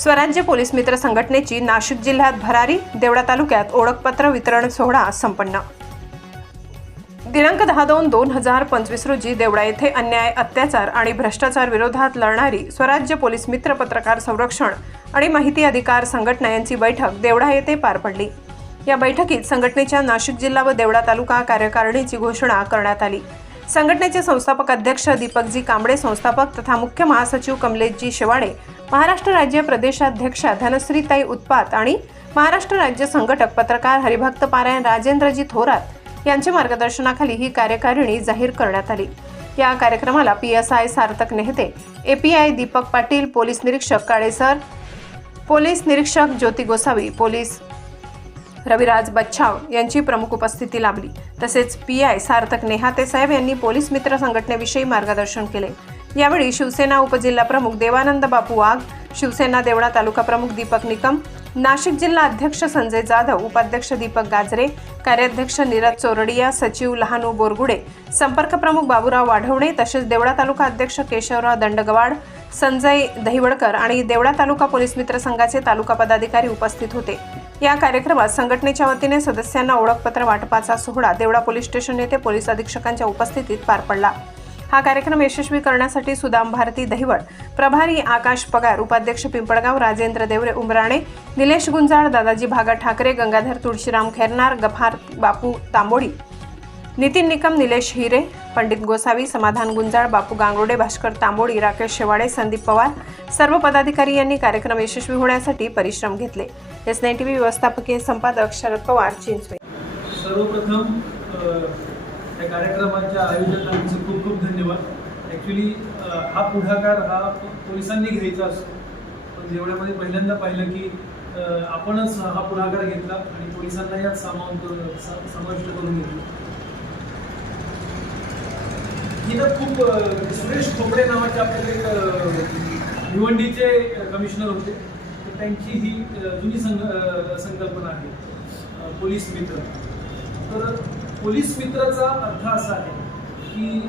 स्वराज्य पोलीस मित्र संघटनेची नाशिक जिल्ह्यात भरारी देवडा तालुक्यात ओळखपत्र वितरण सोहळा संपन्न. दिनांक दहा दोन दोन हजार पंचवीस रोजी देवडा येथे अन्याय अत्याचार आणि भ्रष्टाचार विरोधात लढणारी स्वराज्य पोलीस मित्र पत्रकार संरक्षण आणि माहिती अधिकार संघटना यांची बैठक देवडा येथे पार पडली. या बैठकीत संघटनेच्या नाशिक जिल्हा व देवडा तालुका कार्यकारिणीची घोषणा करण्यात आली. संघटनेचे संस्थापक अध्यक्ष दीपकजी कांबळे संस्थापक तथा मुख्य महासचिव कमलेशजी शेवाडे महाराष्ट्र राज्य प्रदेशाध्यक्षा धनश्रीताई उत्पात आणि महाराष्ट्र राज्य संघटक पत्रकार हरिभक्त पारायण राजेंद्रजी थोरात यांच्या मार्गदर्शनाखाली ही कार्यकारिणी जाहीर करण्यात आली. या कार्यक्रमाला P S I Sarthak Nehete API Deepak Patil police निरीक्षक काळेसर पोलीस निरीक्षक ज्योती गोसावी पोलीस रविराज बच्छाव यांची प्रमुख उपस्थिती लाभली. तसेच पी आय सार्थक नेहाते साहेब यांनी पोलीस मित्र संघटनेविषयी मार्गदर्शन केले. यावेळी शिवसेना उपजिल्हा प्रमुख देवानंद बापू वाघ शिवसेना देवळा तालुका प्रमुख दीपक निकम नाशिक जिल्हा अध्यक्ष संजय जाधव उपाध्यक्ष दीपक गाजरे कार्याध्यक्ष नीरज चोरडिया सचिव लहानू बोरगुडे संपर्क प्रमुख बाबूराव वाढवणे तसेच देवळा तालुका अध्यक्ष केशवराव दंडगवाड संजय दहिवडकर आणि देवळा तालुका पोलीस मित्र संघाचे तालुका पदाधिकारी उपस्थित होते. या कार्यक्रमात संघटनेच्या वतीने सदस्यांना ओळखपत्र वाटपाचा सोहळा देवडा पोलीस स्टेशन येथे पोलीस अधीक्षकांच्या उपस्थितीत पार पडला. हा कार्यक्रम यशस्वी करण्यासाठी सुदाम भारती दहिवड प्रभारी आकाश पगार उपाध्यक्ष पिंपळगाव राजेंद्र देवरे उमराणे निलेश गुंजाळ दादाजी भागा ठाकरे गंगाधर तुळशीराम खैरनार गफार बापू तांबोडी नितीन निकम निलेश हिरे पंडित गोसावी समाधान गुंजाळ बापू गांगोडे भास्कर तांबोडी राकेश शेवाडे संदीप पवार सर्व पदाधिकारी यांनी कार्यक्रम यशस्वी होण्यासाठी परिश्रम घेतले. एस नाईन टीव्ही व्यवस्थापकीय संपादक शरद पवार चिंचवे. सर्वप्रथम या कार्यक्रमाच्या आयोजकांचे खूप खूप धन्यवाद. ॲक्च्युली हा पुढाकार हा पोलिसांनी घ्यायचा असतो. पण जेवढ्यामध्ये पहिल्यांदा पाहिलं की आपणच हा पुढाकार घेतला आणि पोलिसांना यात सामावून करून- समाविष्ट करून घेतलं. तिनं खूप सुरेश खोपडे नावाचे आपल्याकडे एक भिवंडीचे कमिशनर होते. तर त्यांची ही जुनी संग संकल्पना आहे. पोलीस मित्र. तर पोलीस मित्राचा अर्थ असा आहे की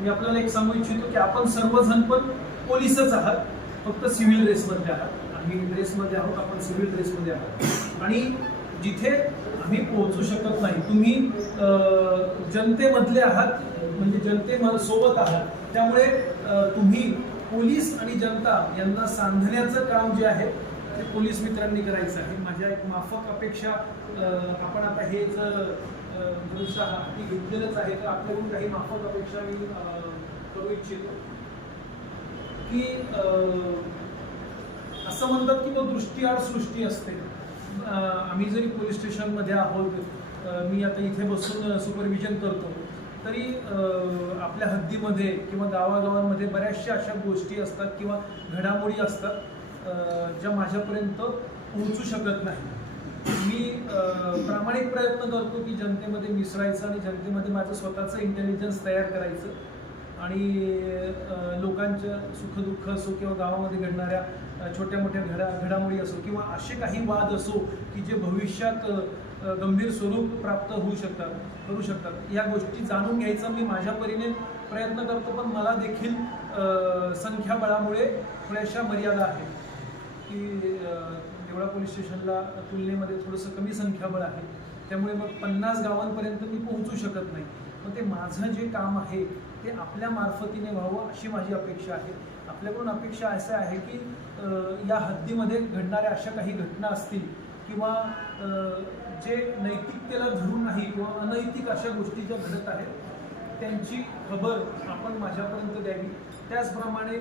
मी आपल्याला एक सांगू इच्छितो की आपण सर्वजण पण पोलीसच आहात. फक्त सिव्हिल ड्रेसमध्ये आहात. आम्ही ड्रेसमध्ये आहोत आपण सिव्हिल ड्रेसमध्ये आहात. आणि जिथे आम्ही पोहोचू शकत नाही तुम्ही जनतेमधले आहात म्हणजे जनते सोबत आहात त्यामुळे तुम्ही पोलीस आणि जनता यांना सांधण्याचं काम जे आहे ते पोलीस मित्रांनी करायचं आहे. माझ्या एक माफक अपेक्षा आपण आता हे जर अ, घेतलेलंच आहे. तर आपल्याकडून काही माफक अपेक्षा मी करू इच्छितो. की असं म्हणतात की तो दृष्टीआड सृष्टी असते. आम्ही जरी पोलीस स्टेशनमध्ये आहोत मी आता इथे बसून सुपरविजन करतो. तरी आपल्या हद्दीमध्ये किंवा गावागावांमध्ये बऱ्याचशा अशा गोष्टी असतात किंवा घडामोडी असतात ज्या माझ्यापर्यंत पोहोचू शकत नाही मी प्रामाणिक प्रयत्न करतो की जनतेमध्ये मिसळायचं आणि जनतेमध्ये माझं स्वतःचं इंटेलिजन्स तयार करायचं आणि लोकांच्या सुखदुःख असो किंवा गावामध्ये घडणाऱ्या छोट्या मोठ्या घडा घडामोडी असो किंवा असे काही वाद असो की जे भविष्यात गंभीर स्वरूप प्राप्त होऊ शकतात करू शकतात. या गोष्टी जाणून घ्यायचा मी माझ्या परीने प्रयत्न करतो पण मला देखील संख्याबळामुळे थोड्याशा मर्यादा आहेत. की देवळा पोलीस स्टेशनला तुलनेमध्ये थोडंसं कमी संख्याबळ आहे. त्यामुळे मग पन्नास गावांपर्यंत मी पोहोचू शकत नाही. मग ते माझं जे काम आहे ते आपल्या मार्फतीने व्हावं अशी माझी अपेक्षा आहे. आपल्याकडून अपेक्षा असं आहे की या हद्दीमध्ये घडणाऱ्या अशा काही घटना असतील किंवा जे नैतिकतेला धरून नाही किंवा अनैतिक अशा गोष्टी ज्या घडत आहेत त्यांची खबर आपण माझ्यापर्यंत द्यावी. त्याचप्रमाणे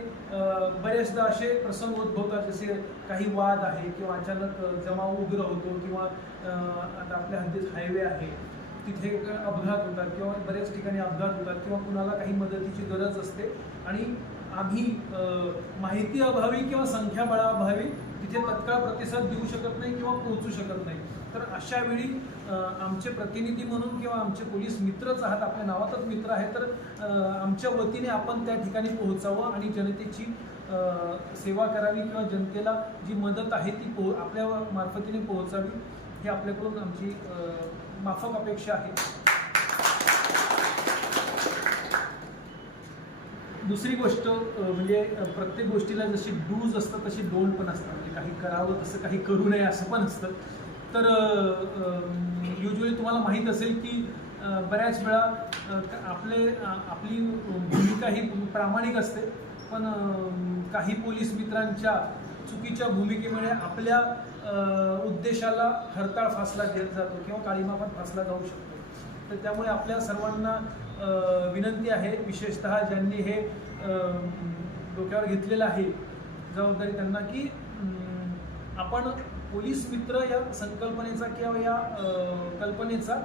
बरेचदा असे प्रसंग उद्भवतात जसे काही वाद आहे किंवा अचानक जमाव उग्र होतो किंवा आता आपल्या हद्दीत हायवे आहे तिथे अपघात होतात किंवा बऱ्याच ठिकाणी अपघात होतात किंवा कुणाला काही मदतीची गरज असते आणि आम्ही माहिती अभावी किंवा संख्याबळाअभावी तिथे तत्काळ प्रतिसाद देऊ शकत नाही किंवा पोहोचू शकत नाही. तर अशा वेळी आमचे प्रतिनिधी म्हणून किंवा आमचे पोलीस मित्रच आहात आपल्या नावातच मित्र आहेत तर आमच्या वतीने आपण त्या ठिकाणी पोहोचावं आणि जनतेची सेवा करावी किंवा जनतेला जी मदत आहे ती पोह आपल्या मार्फतीने पोहोचावी हे आपल्याकडून आमची माफक अपेक्षा आहे. दुसरी गोष्ट म्हणजे प्रत्येक गोष्टीला जशी डूज असतात तशी डोंट पण असतात. म्हणजे काही करावं तसं काही करू नये असं पण असतं. तर युजली तुम्हाला माहीत असेल की बऱ्याच वेळा आपले आपली भूमिका ही प्रामाणिक असते. पण काही पोलीस मित्रांच्या चुकीच्या भूमिकेमुळे आपल्या उद्देशाला हरताळ फासला देत जातो किंवा काळीमा पण फासला जाऊ शकतो. तर त्यामुळे आपल्या सर्वांना विनंती आहे विशेषतः ज्यांनी हे डोक्यावर घेतलेलं आहे जबाबदारी त्यांना की आपण पोलीस मित्र या संकल्पनेचा किंवा या कल्पनेचा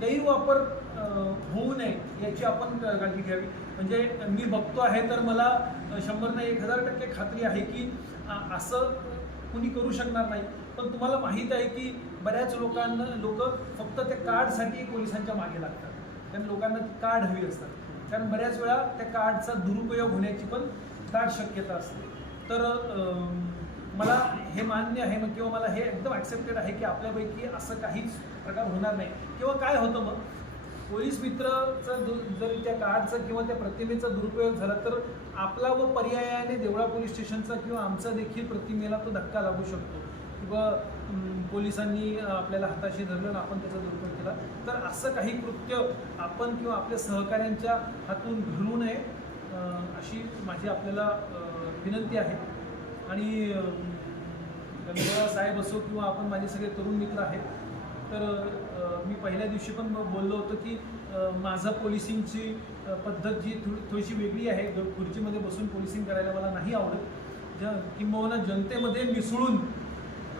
गैरवापर होऊ नये याची आपण काळजी घ्यावी. म्हणजे मी बघतो आहे तर मला शंभर नाही एक हजार टक्के खात्री आहे की असं कुणी करू शकणार नाही. पण तुम्हाला माहीत आहे की बऱ्याच लोकांना लोक फक्त त्या कार्डसाठी पोलिसांच्या मागे लागतात. कारण लोकांना ती कार्ड हवी असतात. कारण बऱ्याच वेळा त्या कार्डचा दुरुपयोग होण्याची पण दाट शक्यता असते. तर मला हे मान्य आहे मग किंवा मला हे एकदम ॲक्सेप्टेड आहे की आपल्यापैकी असं काहीच प्रकार होणार नाही. किंवा काय होतं मग? पोलीस मित्रचं दु- जर त्या कार्डचा किंवा त्या प्रतिमेचा दुरुपयोग झाला तर आपला व पर्यायाने देवळा पोलीस स्टेशनचा किंवा आमचा देखील प्रतिमेला तो धक्का लागू शकतो. किंवा पोलिसांनी आपल्याला हाताशी धरलं आणि आपण त्याचा दुरुपयोग केला. तर असं काही कृत्य आपण किंवा आपल्या सहकाऱ्यांच्या हातून घडू नये अशी माझी आपल्याला विनंती आहे. आणि साहेब असो किंवा आपण माझे सगळे तरुण मित्र आहेत तर मी पहिल्या दिवशी पण बोललो होतो की माझं पोलिसिंगची पद्धत जी थोडी थोडीशी वेगळी आहे. ग- खुर्चीमध्ये बसून पोलिसिंग करायला मला नाही आवडत. ज किंबहुना जनतेमध्ये मिसळून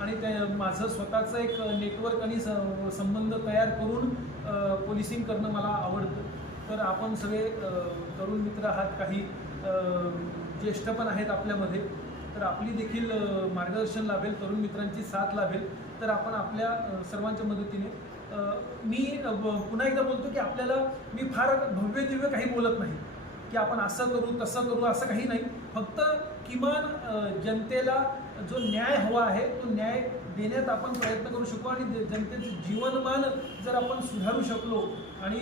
आणि त्या माझं स्वतःचं एक नेटवर्क आणि स- संबंध तयार करून पोलिसिंग करणं मला आवडतं. तर आपण सगळे तरुण मित्र आहात काही ज्येष्ठ पण आहेत आपल्यामध्ये तर आपली देखील मार्गदर्शन लाभेल तरुण मित्रांची साथ लाभेल. तर आपण आपल्या सर्वांच्या मदतीने मी पुन्हा एकदा बोलतो की आपल्याला मी फार भव्य दिव्य काही बोलत नाही. की आपण असं करू तसं करू असं काही नाही. फक्त किमान जनतेला जो न्याय हवा आहे तो न्याय देण्यात आपण प्रयत्न करू शकू आणि जनतेचं जीवनमान जर आपण सुधारू शकलो आणि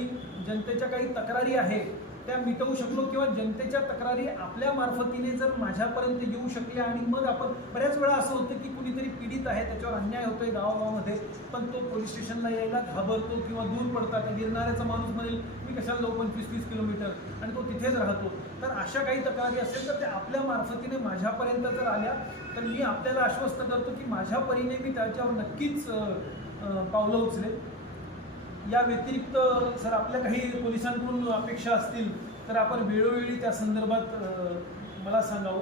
जनतेच्या काही तक्रारी आहे त्या मिटवू शकलो किंवा जनतेच्या तक्रारी आपल्या मार्फतीने जर माझ्यापर्यंत येऊ शकल्या आणि मग आपण बऱ्याच वेळा असं होतं की कुणीतरी पीडित आहे त्याच्यावर अन्याय होतोय गावागावामध्ये पण तो पोलीस स्टेशनला यायला घाबरतो किंवा दूर पडतात. गिरणाऱ्याचा माणूस म्हणेल मी कशाला जाऊ पंचवीस तीस किलोमीटर? आणि तो तिथेच राहतो. तर अशा काही तक्रारी असेल तर त्या आपल्या मार्फतीने माझ्यापर्यंत जर आल्या तर मी आपल्याला आश्वस्त करतो की माझ्या परीने मी त्याच्यावर नक्कीच पावलं उचलेल या व्यतिरिक्त जर आपल्या काही पोलिसांकडून अपेक्षा असतील तर आपण वेळोवेळी त्या संदर्भात मला सांगावं.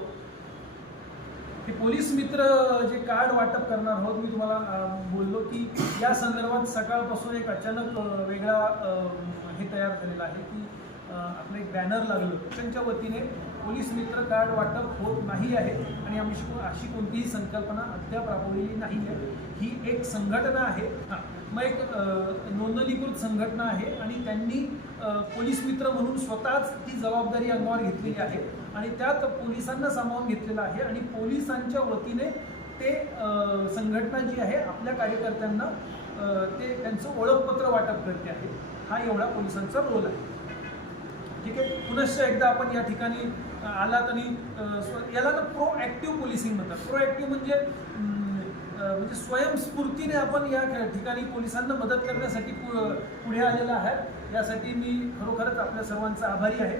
हे पोलीस मित्र जे कार्ड वाटप करणार आहोत मी तुम्हाला बोललो की या संदर्भात सकाळपासून एक अचानक वेगळा हे तयार झालेला आहे की आपलं एक बॅनर लागलं. त्यांच्या वतीने पोलीस मित्र कार्ड वाटप होत नाही आहे आणि आम्ही अशी कोणतीही संकल्पना अद्याप राबवलेली नाही आहे. ही एक संघटना आहे. हां. मग एक नोंदणीकृत संघटना आहे आणि त्यांनी पोलीस मित्र म्हणून स्वतःच ती जबाबदारी अंगावर घेतलेली आहे आणि त्यात पोलिसांना सामावून घेतलेलं आहे आणि पोलिसांच्या वतीने ते संघटना जी आहे आपल्या कार्यकर्त्यांना ते त्यांचं ओळखपत्र वाटप करते आहे. हा एवढा पोलिसांचा रोल आहे. ठीक आहे? पुनश्च एकदा आपण या ठिकाणी आलात आणि याला ना प्रो ॲक्टिव्ह पोलिसिंग म्हणतात. प्रो ॲक्टिव्ह म्हणजे म्हणजे स्वयंस्फूर्तीने आपण या ठिकाणी पोलिसांना मदत करण्यासाठी पुढे आलेला आहे. यासाठी मी खरोखरच आपल्या सर्वांचा आभारी आहे.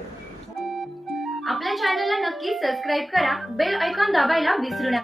आपल्या चॅनलला नक्की सबस्क्राईब करा. बेल ऐकॉन दाबायला विसरू नका.